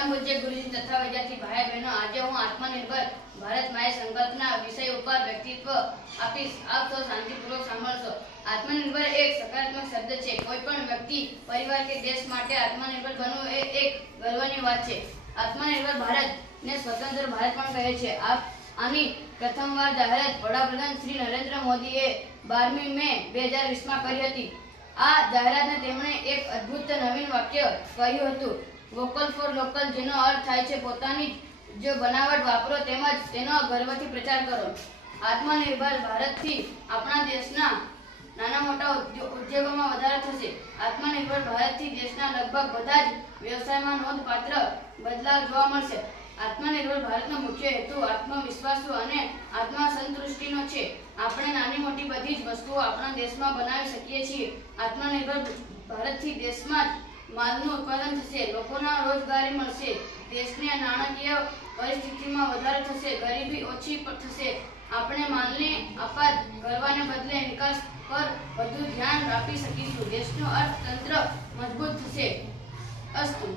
પરમ પૂજ્ય ગુરુજી તથા વિદ્યાર્થી ભાઈ બહેનો, આજે હું આત્મનિર્ભર ભારત માય સંકલ્પના વિષય ઉપર વ્યક્તિત્વ આપીશ. આપ સૌ શાંતિપૂર્વક સાંભળશો. આત્મનિર્ભર એક સકારાત્મક શબ્દ છે. કોઈ પણ વ્યક્તિ, પરિવાર કે દેશ માટે આત્મનિર્ભર બનવું એ એક ગર્વની વાત છે. આત્મનિર્ભર ભારતને સ્વતંત્ર ભારત પણ કહે છે. આની પ્રથમવાર જાહેરાત વડાપ્રધાન શ્રી નરેન્દ્ર મોદીએ 12મી મે 2020માં કરી હતી. આ જાહેરાતને તેમણે એક અદ્ભુત નવીન વાક્ય કહ્યું હતું, વોકલ ફોર લોકલ, જેનો અર્થ થાય છે પોતાની જ બનાવટ વાપરો તેમજ તેનો ગર્વથી પ્રચાર કરો. આત્મનિર્ભર ભારતથી આપણા દેશના નાના મોટા ઉદ્યોગોમાં વધારો થશે. આત્મનિર્ભર ભારતથી દેશના લગભગ બધા જ વ્યવસાયમાં નોંધપાત્ર બદલાવ જોવા મળશે. આત્મનિર્ભર ભારતનો મુખ્ય હેતુ આત્મવિશ્વાસુ અને આત્મસંતુષ્ટિનો છે. આપણે નાની મોટી બધી જ વસ્તુઓ આપણા દેશમાં બનાવી શકીએ છીએ. આત્મનિર્ભર ભારતથી દેશમાં માલનું ઉત્પાદન થશે, લોકોને રોજગારી મળશે, દેશની નાણાકીય પરિસ્થિતિમાં વધારો થશે, ગરીબી ઓછી થશે. આપણે માલની આપાત કરવાને બદલે નિકાસ પર વધુ ધ્યાન આપી શકીશું. દેશનું અર્થતંત્ર મજબૂત થશે. અસ્તુ.